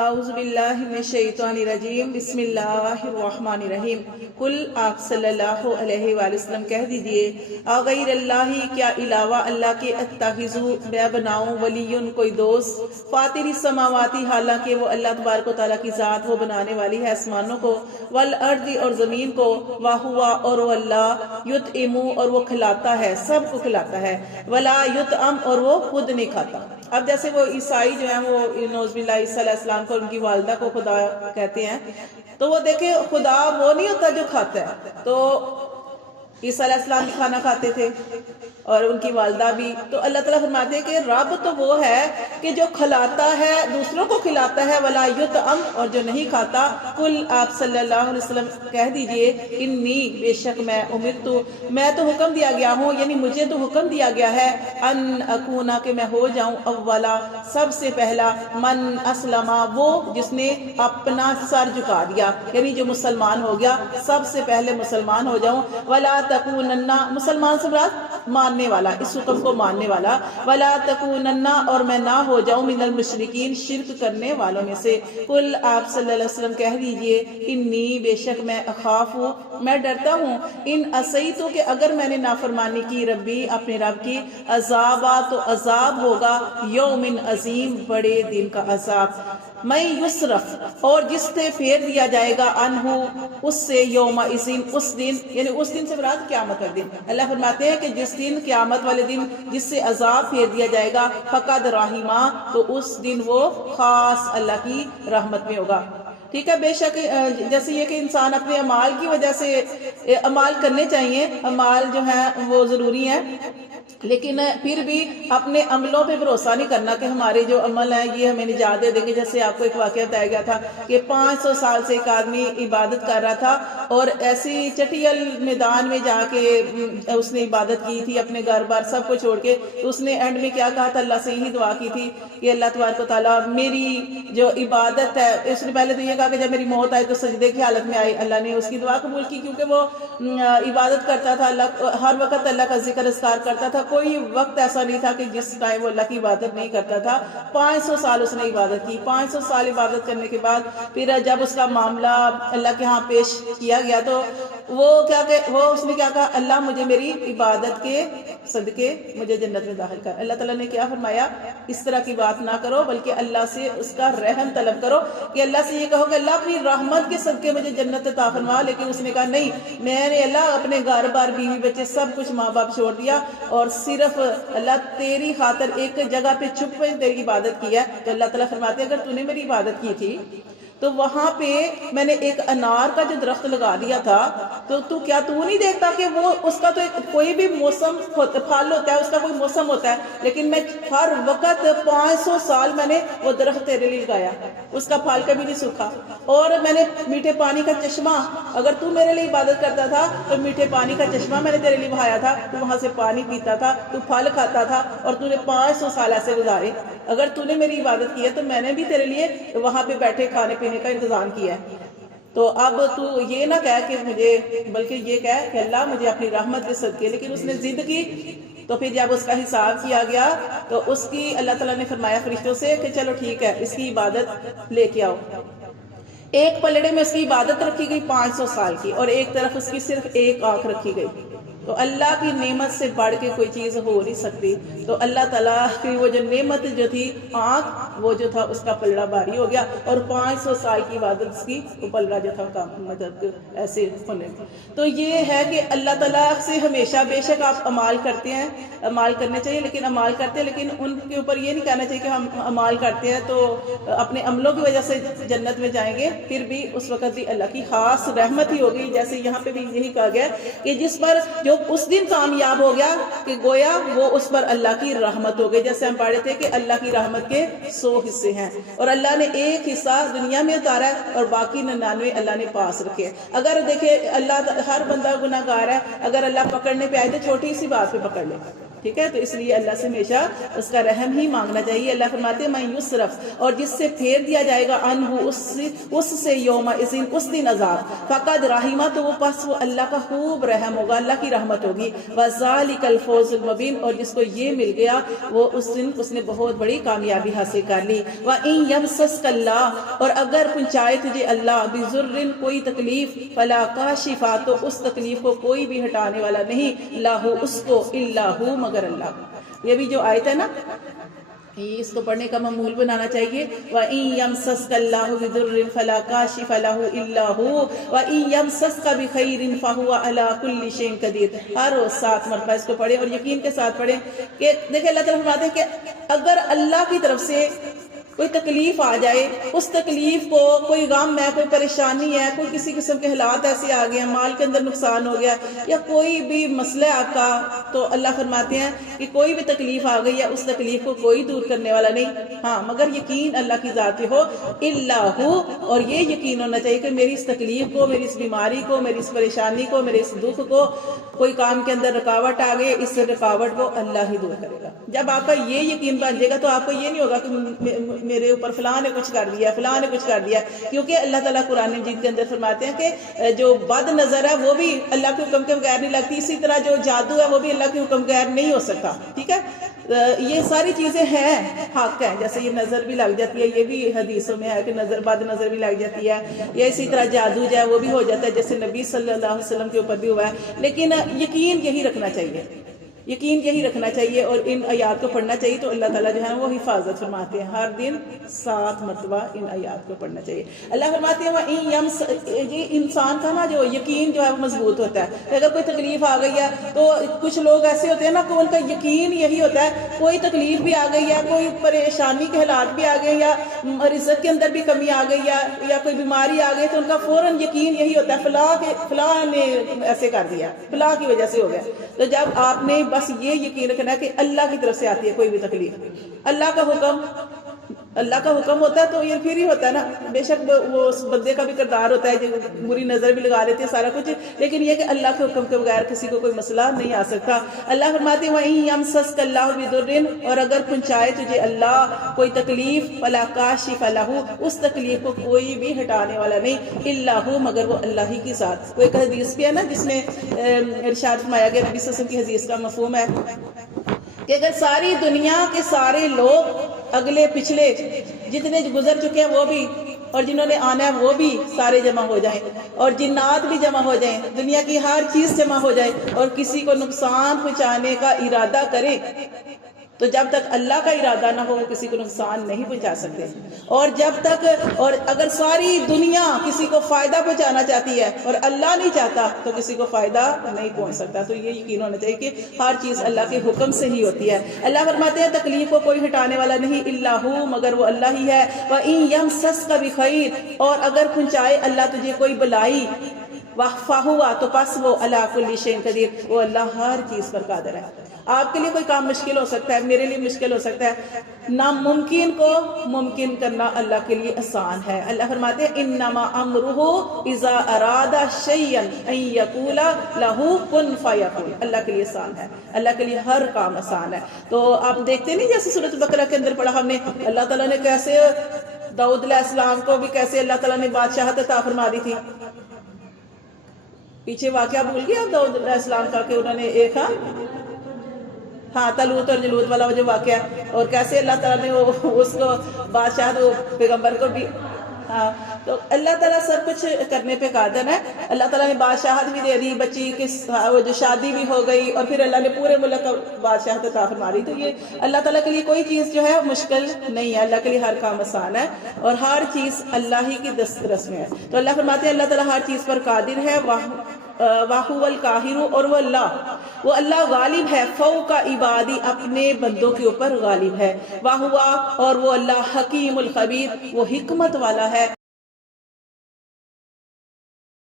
اعوذ باللہ من الشیطان الرجیم بسم اللہ الرحمن الرحیم قل آپ صلی اللہ علیہ وآلہ وسلم کہہ دیجئے اغیر اللہ کیا علاوہ اللہ کے اتخذو میں بناؤں ولی کوئی دوست فاطر السماواتی حالانکہ وہ اللہ تبارک و تعالیٰ کی ذات وہ بنانے والی ہے آسمانوں کو والارض اور زمین کو واہوا اور وہ اللہ یطعمو اور وہ کھلاتا ہے سب کو کھلاتا ہے ولا یطعم اور وہ خود نہیں کھاتا۔ اب جیسے وہ عیسائی جو ہیں وہ نعوذ باللہ عیسیٰ علیہ السلام کو ان کی والدہ کو خدا کہتے ہیں، تو وہ دیکھیں خدا وہ نہیں ہوتا جو کھاتا ہے، تو عیسیٰ علیہ السلام بھی کھانا کھاتے تھے اور ان کی والدہ بھی، تو اللہ تعالیٰ فرماتے ہیں کہ رب تو وہ ہے کہ جو کھلاتا ہے دوسروں کو کھلاتا ہے ولا یطعم اور جو نہیں کھاتا۔ قل آپ صلی اللہ علیہ وسلم کہہ دیجئے انی بے شک میں امرتو میں تو حکم دیا گیا ہوں، یعنی مجھے تو حکم دیا گیا ہے ان اکونا کہ میں ہو جاؤں اولا سب سے پہلا من اسلم وہ جس نے اپنا سر جھکا دیا، یعنی جو مسلمان ہو گیا سب سے پہلے مسلمان ہو جاؤں۔ ولا تکونن مسلمان سے مراد ماننے والا، اس حکم کو ماننے والا، ولا تکونن اور میں نہ ہو جاؤں من المشرکین شرک کرنے والوں میں سے۔ قل آپ صلی اللہ علیہ وسلم کہہ دیجئے انی بے شک میں اخاف میں ڈرتا ہوں ان عصیتو کہ اگر میں نے نافرمانی کی ربی اپنے رب کی عذابا تو عذاب ہوگا یوم عظیم بڑے دن کا عذاب، میں یصرف اور جس سے پھیر دیا جائے گا عنہ اس سے یوم عظیم اس دن، یعنی اس دن سے مراد قیامت والے دن۔ اللہ فرماتے ہیں کہ جس دن قیامت والے دن جس سے عذاب پھیر دیا جائے گا فقد رحمہ تو اس دن وہ خاص اللہ کی رحمت میں ہوگا۔ ٹھیک ہے، بے شک جیسے یہ کہ انسان اپنے اعمال کی وجہ سے اعمال کرنے چاہیے، اعمال جو ہیں وہ ضروری ہیں، لیکن پھر بھی اپنے عملوں پہ بھروسہ نہیں کرنا کہ ہمارے جو عمل ہیں یہ ہمیں نجات دے دیں گے۔ جیسے آپ کو ایک واقعہ بتایا گیا تھا کہ 500 سال سے ایک آدمی عبادت کر رہا تھا اور ایسی چٹیل میدان میں جا کے اس نے عبادت کی تھی اپنے گھر بار سب کو چھوڑ کے، تو اس نے اینڈ میں کیا کہا تھا، اللہ سے یہی دعا کی تھی کہ اللہ تبارک و تعالیٰ میری جو عبادت ہے، اس نے پہلے تو یہ کہا کہ جب میری موت آئی تو سجدے کی حالت میں آئی، اللہ نے اس کی دعا قبول کی کیونکہ وہ عبادت کرتا تھا، اللہ ہر وقت اللہ کا ذکر اذکار کرتا تھا، کوئی وقت ایسا نہیں تھا کہ جس ٹائم وہ اللہ کی عبادت نہیں کرتا تھا۔ 500 سال اس نے عبادت کی، 500 سال عبادت کرنے کے بعد پھر جب اس کا معاملہ اللہ کے ہاں پیش کیا گیا تو اس نے کیا کہا، اللہ مجھے میری عبادت کے صدقے مجھے جنت میں داخل کر۔ اللہ تعالیٰ نے کیا فرمایا، اس طرح کی بات نہ کرو بلکہ اللہ سے اس کا رحم طلب کرو کہ اللہ سے یہ کہو کہ اللہ اپنی رحمت کے صدقے مجھے جنت عطا فرما، لیکن اس نے کہا نہیں، میں نے اللہ اپنے گھر بار بیوی بچے سب کچھ ماں باپ چھوڑ دیا اور صرف اللہ تیری خاطر ایک جگہ پہ چھپ پہ تیری عبادت کی ہے۔ تو اللہ تعالیٰ فرماتے ہیں اگر تو نے میری عبادت کی تھی تو وہاں پہ میں نے ایک انار کا جو درخت لگا دیا تھا، تو کیا تو نہیں دیکھتا کہ وہ اس کا تو کوئی بھی موسم پھل ہوتا ہے، اس کا کوئی موسم ہوتا ہے، لیکن میں ہر وقت 500 سال میں نے وہ درخت تیرے لیے لگایا، اس کا پھل کبھی نہیں سوکھا، اور میں نے میٹھے پانی کا چشمہ، اگر تو میرے لیے عبادت کرتا تھا تو میٹھے پانی کا چشمہ میں نے تیرے لیے بہایا تھا، تو وہاں سے پانی پیتا تھا، تو پھل کھاتا تھا، اور تو نے 500 سال ایسے گزارے۔ اگر تو نے میری عبادت کی ہے تو میں نے بھی تیرے لیے وہاں پہ بیٹھے کھانے پینے کا انتظام کیا ہے۔ تو اب تو یہ نہ کہہ کہ مجھے، بلکہ یہ کہہ کہ اللہ مجھے اپنی رحمت کے صدقے، لیکن اس نے ضد کی، تو پھر جب اس کا حساب کیا گیا تو اس کی اللہ تعالیٰ نے فرمایا فرشتوں سے کہ چلو ٹھیک ہے اس کی عبادت لے کے آؤ۔ ایک پلڑے میں اس کی عبادت رکھی گئی 500 سال کی، اور ایک طرف اس کی صرف ایک آنکھ رکھی گئی۔ تو اللہ کی نعمت سے بڑھ کے کوئی چیز ہو نہیں سکتی۔ تو اللہ تعالیٰ کی وہ جو نعمت جو تھی آنکھ، وہ جو تھا اس کا پلڑا بھاری ہو گیا، اور 500 سال کی عبادت اس کی وہ پلڑا جو تھا مدد ایسے ہونے۔ تو یہ ہے کہ اللہ تعالیٰ سے ہمیشہ بے شک آپ عمال کرتے ہیں، عمال کرنے چاہیے، لیکن عمال کرتے ہیں لیکن ان کے اوپر یہ نہیں کہنا چاہیے کہ ہم عمال کرتے ہیں تو اپنے عملوں کی وجہ سے جنت میں جائیں گے، پھر بھی اس وقت بھی اللہ کی خاص رحمت ہی ہوگی۔ جیسے یہاں پہ بھی یہی کہا گیا کہ جس پر جو اس دن کامیاب ہو گیا کہ گویا وہ اس پر اللہ کی رحمت ہو گئی۔ جیسے ہم پڑھے تھے کہ اللہ کی رحمت کے 100 حصے ہیں، اور اللہ نے ایک حصہ دنیا میں اتارا ہے اور باقی 99 اللہ نے پاس رکھے۔ اگر دیکھیں اللہ ہر بندہ گناہ گار ہے، اگر اللہ پکڑنے پہ آئے تو چھوٹی سی بات پہ پکڑ لے، ٹھیک ہے، تو اس لیے اللہ سے ہمیشہ اس کا رحم ہی مانگنا چاہیے۔ اللہ فرماتے ہیں من یصرف، اور جس سے پھیر دیا جائے گا عنہ اس سے یوم اذن اس دن عذاب، فقد رحمہ، تو وہ پس وہ اللہ کا خوب رحم ہوگا، اللہ کی رحمت ہوگی، وذالک الفوز المبین، اور جس کو یہ مل گیا وہ اس دن اس نے بہت بڑی کامیابی حاصل کر لی۔ وَإِن يَمْسَسْكَ اللَّهُ، اور اگر پہنچائے تجھے اللہ بِضُرٍّ کوئی تکلیف، فَلَا كَاشِفَ، تو اس تکلیف کو کوئی بھی ہٹانے والا نہیں، لَهُ اس کو، إِلَّا هُ مگر اللہ۔ یہ بھی جو آیت ہے نا، اس کو پڑھنے کا معمول بنانا چاہیے۔ وَإِن يَمْسَسْكَ اللَّهُ بِضُرٍّ فَلَا كَاشِفَ لَهُ إِلَّا هُوَ وَإِن يَمْسَسْكَ بِخَيْرٍ فَهُوَ عَلَى كُلِّ شَيْءٍ قَدِيرٌ۔ ہر روز 7 مرتبہ اس کو پڑھیں اور یقین کے ساتھ پڑھیں کہ دیکھیں اللہ تعالیٰ فرماتے ہیں کہ اگر اللہ کی طرف سے کوئی تکلیف آ جائے، اس تکلیف کو، کوئی غم ہے، کوئی پریشانی ہے، کوئی کسی قسم کے حالات ایسے آ گئے ہیں، مال کے اندر نقصان ہو گیا یا کوئی بھی مسئلہ ہے آپ کا، تو اللہ فرماتے ہیں کہ کوئی بھی تکلیف آ گئی ہے، اس تکلیف کو کوئی دور کرنے والا نہیں، ہاں مگر یقین اللہ کی ذات پہ ہو، الا ہو، اور یہ یقین ہونا چاہیے کہ میری اس تکلیف کو، میری اس بیماری کو، میری اس پریشانی کو، میرے اس دکھ کو، کوئی کام کے اندر رکاوٹ آ گئی، اس رکاوٹ کو اللہ ہی دور کرے گا۔ جب آپ کا یہ یقین بن جائے گا تو آپ کو یہ نہیں ہوگا کہ میرے اوپر فلاں نے کچھ کر دیا، فلاں نے کچھ کر دیا، کیونکہ اللہ تعالیٰ قرآن مجید کے اندر فرماتے ہیں کہ جو بد نظر ہے وہ بھی اللہ کے حکم کے بغیر نہیں لگتی، اسی طرح جو جادو ہے وہ بھی اللہ کے حکم کے بغیر نہیں ہو سکتا، ٹھیک ہے۔ یہ ساری چیزیں ہیں، حق ہیں، جیسے یہ نظر بھی لگ جاتی ہے، یہ بھی حدیثوں میں ہے کہ نظر بد نظر بھی لگ جاتی ہے، یا اسی طرح جادو جو ہے وہ بھی ہو جاتا ہے، جیسے نبی صلی اللہ علیہ وسلم کے اوپر بھی ہوا ہے۔ لیکن یقین یہی رکھنا چاہیے، یقین یہی رکھنا چاہیے اور ان آیات کو پڑھنا چاہیے، تو اللہ تعالیٰ جو ہے وہ حفاظت فرماتے ہیں، ہر دن 7 مرتبہ ان آیات کو پڑھنا چاہیے۔ اللہ فرماتے ہیں وَإِن يَمْسَ، یہ انسان کا نا جو یقین جو ہے وہ مضبوط ہوتا ہے۔ اگر کوئی تکلیف آ گئی ہے تو کچھ لوگ ایسے ہوتے ہیں نا کہ ان کا یقین یہی ہوتا ہے، کوئی تکلیف بھی آ گئی ہے، کوئی پریشانی کے حالات بھی آ گئے، یا رزق کے اندر بھی کمی آ گئی ہے، یا کوئی بیماری آ گئی، تو ان کا فوراً یقین یہی ہوتا ہے فلاں نے ایسے کر دیا، فلاں کی وجہ سے ہو گیا۔ تو جب آپ نے بس یہ یقین رکھنا ہے کہ اللہ کی طرف سے آتی ہے کوئی بھی تکلیف، اللہ کا حکم ہوتا ہے تو یہ پھر ہی ہوتا ہے نا، بے شک وہ اس بندے کا بھی کردار ہوتا ہے جو بری نظر بھی لگا لیتے ہیں سارا کچھ، لیکن یہ کہ اللہ کے حکم کے بغیر کسی کو کوئی مسئلہ نہیں آ سکتا۔ اللہ فرماتے ہیں وَإِن يَمْسَسْكَ اللَّهُ بِضُرٍّ، اور اگر پہنچائے تجھے اللہ کوئی تکلیف، فَلَا كَاشِفَ لَهُ، اس تکلیف کو کوئی بھی ہٹانے والا نہیں، إِلَّا هُ، مگر وہ اللہ ہی کی ذات۔ وہ ایک حدیث بھی ہے نا جس میں ارشاد فرمایا گیا، نبی صلی اللہ علیہ وسلم کی حدیث کا مفہوم ہے کہ اگر ساری دنیا کے سارے لوگ، اگلے پچھلے جتنے گزر چکے ہیں وہ بھی، اور جنہوں نے آنا ہے وہ بھی سارے جمع ہو جائیں، اور جنات بھی جمع ہو جائیں، دنیا کی ہر چیز جمع ہو جائے، اور کسی کو نقصان پہنچانے کا ارادہ کرے، تو جب تک اللہ کا ارادہ نہ ہو وہ کسی کو نقصان نہیں پہنچا سکتے، اور جب تک، اور اگر ساری دنیا کسی کو فائدہ پہنچانا چاہتی ہے اور اللہ نہیں چاہتا تو کسی کو فائدہ نہیں پہنچ سکتا۔ تو یہ یقین ہونا چاہیے کہ ہر چیز اللہ کے حکم سے ہی ہوتی ہے۔ اللہ فرماتے ہیں تکلیف کو کوئی ہٹانے والا نہیں، الا ہو، مگر وہ اللہ ہی ہے۔ وَإِن يَمْسَسْكَ بِخَيْرٍ، اور اگر پہنچائے اللہ تجھے کوئی بلائی، فَهُوَ، تو پس وہ عَلَى كُلِّ شَيْءٍ قَدِيرٌ، وہ اللہ ہر چیز پر قادر ہے۔ آپ کے لیے کوئی کام مشکل ہو سکتا ہے، میرے لیے مشکل ہو سکتا ہے، ناممکن کو ممکن کرنا اللہ کے لیے آسان ہے۔ اللہ فرماتے ہیں انما امرہ اذا اراد شیئا ان یقول لہ کن فیکون، اللہ کے لیے آسان ہے، اللہ کے لیے ہر کام آسان ہے۔ تو آپ دیکھتے نہیں جیسے سورۃ بقرہ کے اندر پڑھا ہم نے، اللہ تعالیٰ نے کیسے داؤد علیہ السلام کو بھی کیسے اللہ تعالیٰ نے بادشاہت عطا فرما دی تھی۔ پیچھے واقعہ بھول گیا داؤد علیہ السلام کا کہ انہوں نے ایک طالوت اور جلوت والا وہ جو واقعہ ہے، اور کیسے اللہ تعالیٰ نے اس کو بادشاہ وہ پیغمبر کو بھی، تو اللہ تعالیٰ سب کچھ کرنے پہ قادر ہے۔ اللہ تعالیٰ نے بادشاہت بھی دے دی، بچی کی وہ جو شادی بھی ہو گئی، اور پھر اللہ نے پورے ملک کا بادشاہت عطا فرما دی۔ تو یہ اللہ تعالیٰ کے لیے کوئی چیز جو ہے مشکل نہیں ہے، اللہ کے لیے ہر کام آسان ہے، اور ہر چیز اللہ ہی کی دسترس میں ہے۔ تو اللہ فرماتے ہیں اللہ تعالیٰ ہر چیز پر قادر ہے، وَهُوَ الْقَاهِرُ، اور وہ اللہ غالب ہے، فوق عبادی، اپنے بندوں کے اوپر غالب ہے، وَهُوَ، اور وہ اللہ حکیم الخبیر، وہ حکمت والا ہے،